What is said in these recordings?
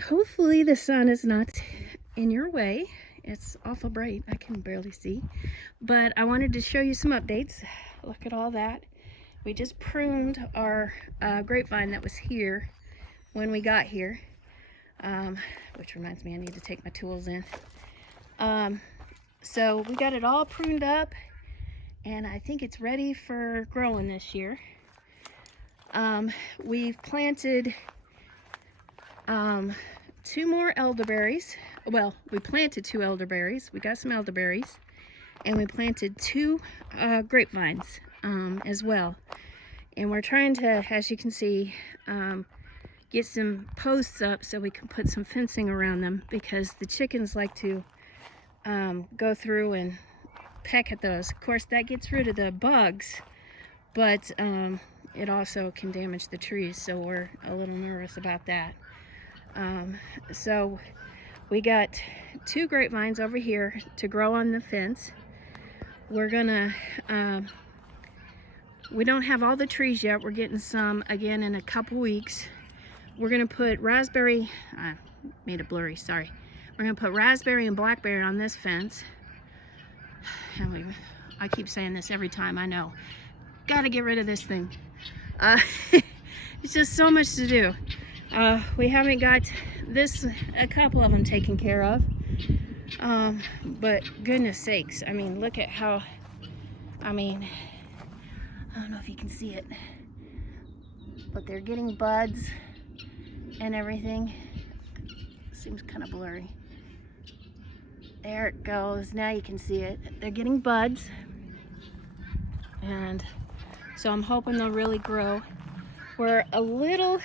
hopefully the sun is not in your way. It's awful bright. I can barely see. But I wanted to show you some updates. Look at all that. We just pruned our grapevine that was here when we got here. Which reminds me I need to take my tools in. So we got it all pruned up, and I think it's ready for growing this year. We've planted 2 more elderberries. Well, we planted 2 elderberries. We got some elderberries, and we planted 2 grapevines as well. And we're trying to, as you can see, get some posts up so we can put some fencing around them, because the chickens like to go through and peck at those. Of course, that gets rid of the bugs, but it also can damage the trees, so we're a little nervous about that. So we got 2 grapevines over here to grow on the fence. We're gonna, we don't have all the trees yet. We're getting some again in a couple weeks. We're gonna put raspberry, made it blurry, sorry. We're gonna put raspberry and blackberry on this fence. And I keep saying this every time, I know. Gotta get rid of this thing. It's just so much to do. We haven't got a couple of them taken care of. But goodness sakes, I mean, look at how, I don't know if you can see it, but they're getting buds and everything. Seems kind of blurry. There it goes. Now you can see it. They're getting buds. And so I'm hoping they'll really grow. We're a little,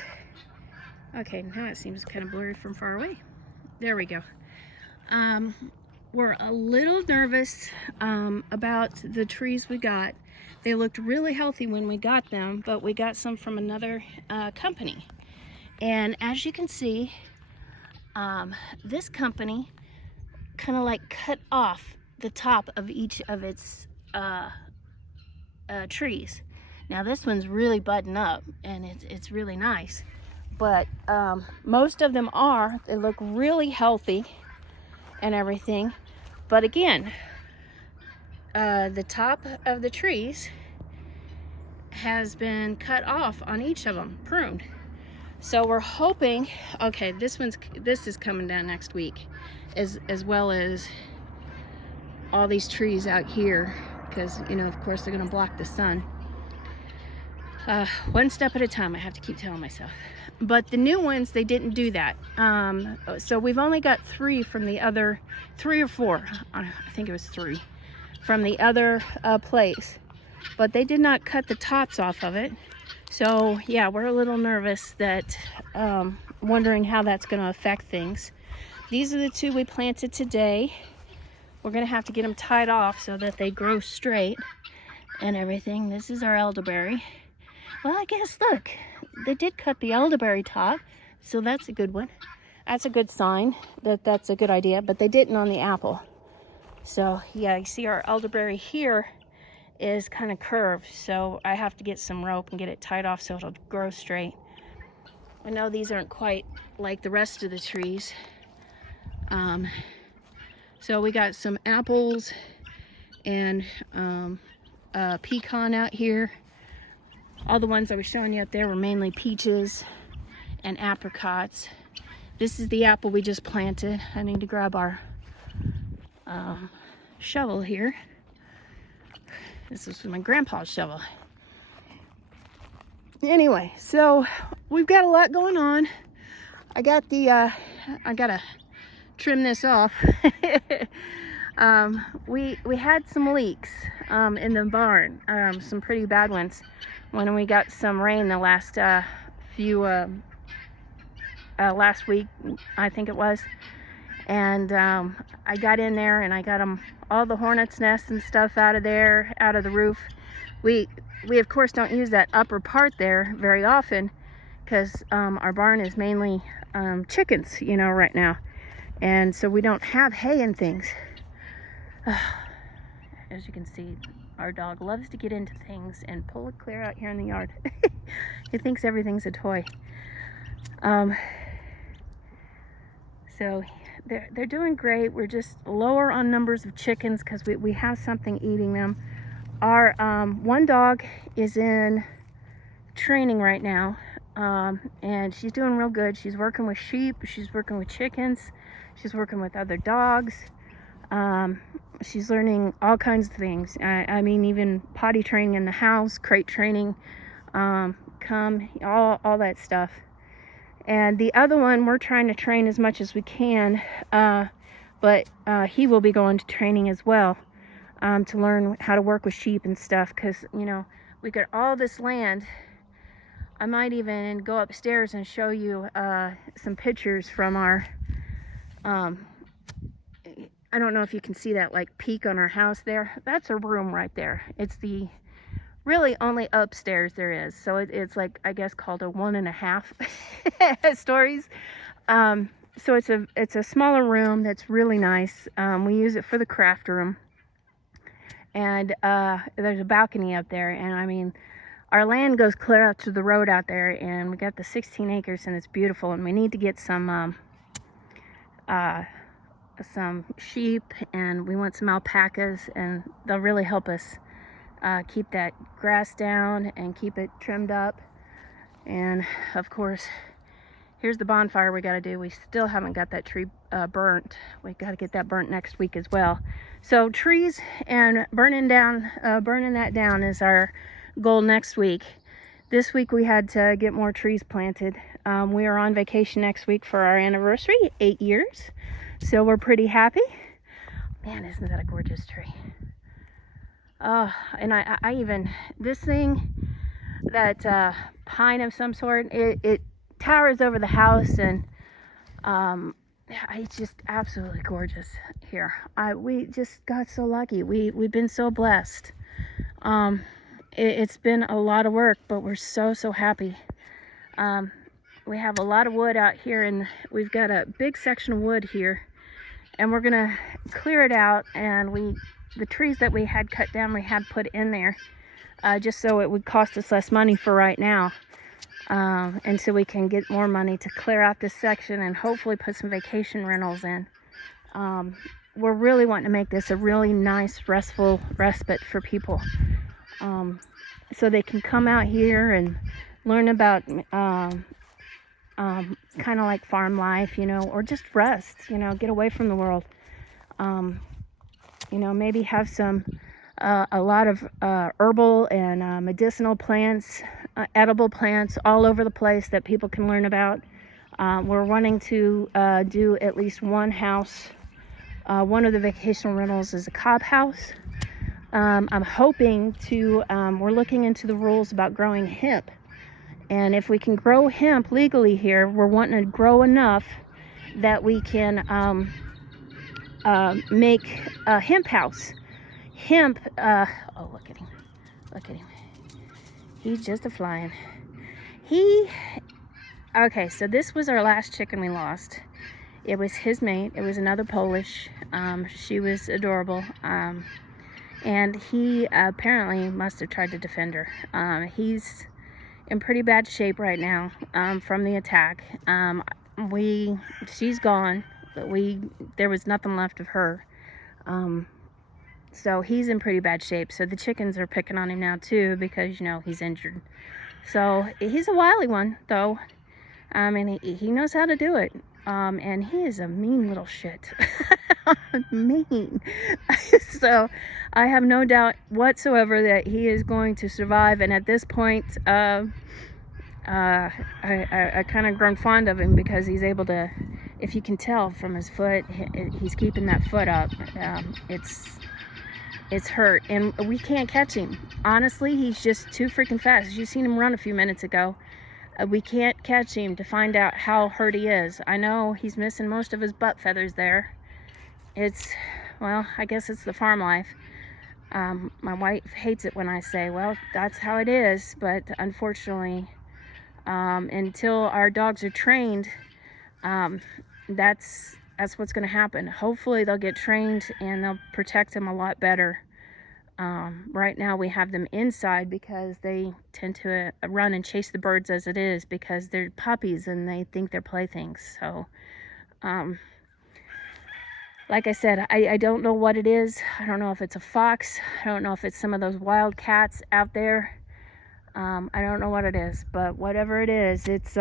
okay, now it seems kind of blurry from far away. There we go. We're a little nervous about the trees we got. They looked really healthy when we got them, but we got some from another company. And as you can see, this company kind of like cut off the top of each of its trees. Now this one's really budding up, and it's really nice. But most of them they look really healthy and everything. But again, the top of the trees has been cut off on each of them, pruned. So we're hoping, okay, this is coming down next week, as well as all these trees out here, because, you know, of course they're going to block the sun. One step at a time, I have to keep telling myself. But the new ones, they didn't do that. So we've only got 3 from the other, 3 or 4, I think it was 3, from the other place. But they did not cut the tops off of it. So yeah, we're a little nervous that, wondering how that's going to affect things. These are the 2 we planted today. We're going to have to get them tied off so that they grow straight and everything. This is our elderberry. Well, I guess, look, they did cut the elderberry top, so that's a good one. That's a good sign that that's a good idea, but they didn't on the apple. So yeah, you see our elderberry here is kind of curved, so I have to get some rope and get it tied off so it'll grow straight. I know these aren't quite like the rest of the trees. So we got some apples and pecan out here. All the ones I was showing you up there were mainly peaches and apricots. This is the apple we just planted. I need to grab our shovel here. This is my grandpa's shovel. Anyway, so we've got a lot going on. I gotta trim this off. We had some leaks in the barn, some pretty bad ones when we got some rain the last last week, I think it was. And I got in there and I got all the hornets' nests and stuff out of there, out of the roof. We of course don't use that upper part there very often, because our barn is mainly chickens, you know, right now. And so we don't have hay and things. As you can see, our dog loves to get into things and pull it clear out here in the yard. He thinks everything's a toy. So they're doing great. We're just lower on numbers of chickens because we have something eating them. Our one dog is in training right now, and she's doing real good. She's working with sheep, she's working with chickens, she's working with other dogs. She's learning all kinds of things. I mean, even potty training in the house, crate training, all that stuff. And the other one, we're trying to train as much as we can, but he will be going to training as well, to learn how to work with sheep and stuff, because, you know, we got all this land. I might even go upstairs and show you some pictures from our, I don't know if you can see that like peak on our house there. That's a room right there. It's the really only upstairs there is. So it's like, I guess, called a 1.5 stories. So it's a smaller room that's really nice. We use it for the craft room. And there's a balcony up there. And I mean, our land goes clear out to the road out there, and we got the 16 acres, and it's beautiful. And we need to get some sheep, and we want some alpacas, and they'll really help us keep that grass down and keep it trimmed up. And of course, here's the bonfire we got to do. We still haven't got that tree burnt. We got to get that burnt next week as well. So trees and burning that down is our goal next week. This week we had to get more trees planted. We are on vacation next week for our anniversary, 8 years. So we're pretty happy. Man, isn't that a gorgeous tree? And I even, this thing, that pine of some sort, it towers over the house, and it's just absolutely gorgeous here. We just got so lucky. We've been so blessed. It's been a lot of work, but we're so happy. We have a lot of wood out here, and we've got a big section of wood here, and we're gonna clear it out, and the trees that we had cut down, we had put in there, just so it would cost us less money for right now, and so we can get more money to clear out this section and hopefully put some vacation rentals in. We're really wanting to make this a really nice, restful respite for people, so they can come out here and learn about kind of like farm life, you know, or just rest, you know, get away from the world. You know, maybe have a lot of herbal and medicinal plants, edible plants all over the place that people can learn about. We're wanting to do at least one house. One of the vacation rentals is a cob house. I'm hoping to, we're looking into the rules about growing hemp. And if we can grow hemp legally here, we're wanting to grow enough that we can make a hemp house. Hemp, oh, look at him. Look at him. He's just a flying. Okay, so this was our last chicken we lost. It was his mate. It was another Polish. She was adorable. And he apparently must have tried to defend her. He's in pretty bad shape right now, from the attack. She's gone, but there was nothing left of her. So he's in pretty bad shape. So the chickens are picking on him now too, because, you know, he's injured. So he's a wily one though. And he knows how to do it. And he is a mean little shit. Mean. So I have no doubt whatsoever that he is going to survive. And at this point, I kind of grown fond of him, because he's able to, if you can tell from his foot, he's keeping that foot up. It's hurt, and we can't catch him. Honestly, he's just too freaking fast. You seen him run a few minutes ago. We can't catch him to find out how hurt he is. I know he's missing most of his butt feathers there. Well, I guess it's the farm life. My wife hates it when I say, well, that's how it is. But unfortunately, until our dogs are trained, that's what's going to happen. Hopefully they'll get trained and they'll protect them a lot better. Right now we have them inside because they tend to run and chase the birds as it is, because they're puppies and they think they're playthings. So Like I said, I don't know what it is. I don't know if it's a fox. I don't know if it's some of those wild cats out there. I don't know what it is, but whatever it is, it's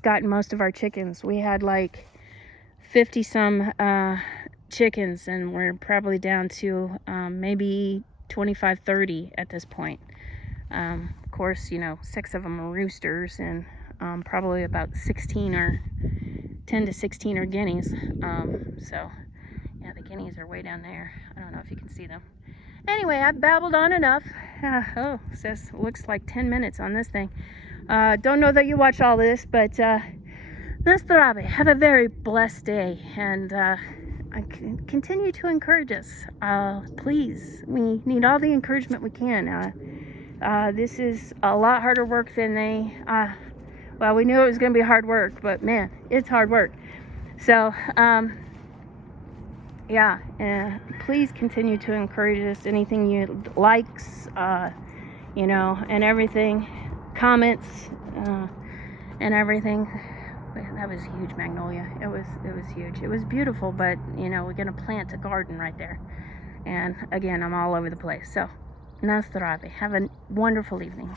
gotten most of our chickens. We had like 50 some chickens, and we're probably down to maybe 25, 30 at this point. Of course, 6 of them are roosters, and probably about 16 or 10 to 16 are guineas. So yeah, the guineas are way down there. I don't know if you can see them. Anyway, I've babbled on enough. It says looks like 10 minutes on this thing. Don't know that you watch all this, but Nazdravie, have a very blessed day, and I continue to encourage us. Please, we need all the encouragement we can. This is a lot harder work than well, we knew it was going to be hard work, but man, it's hard work. So, yeah, please continue to encourage us. Anything you likes, and everything, comments, and everything. That was huge, Magnolia. It was huge. It was beautiful, but we're gonna plant a garden right there. And again, I'm all over the place. So, Nazdravie. Have a wonderful evening.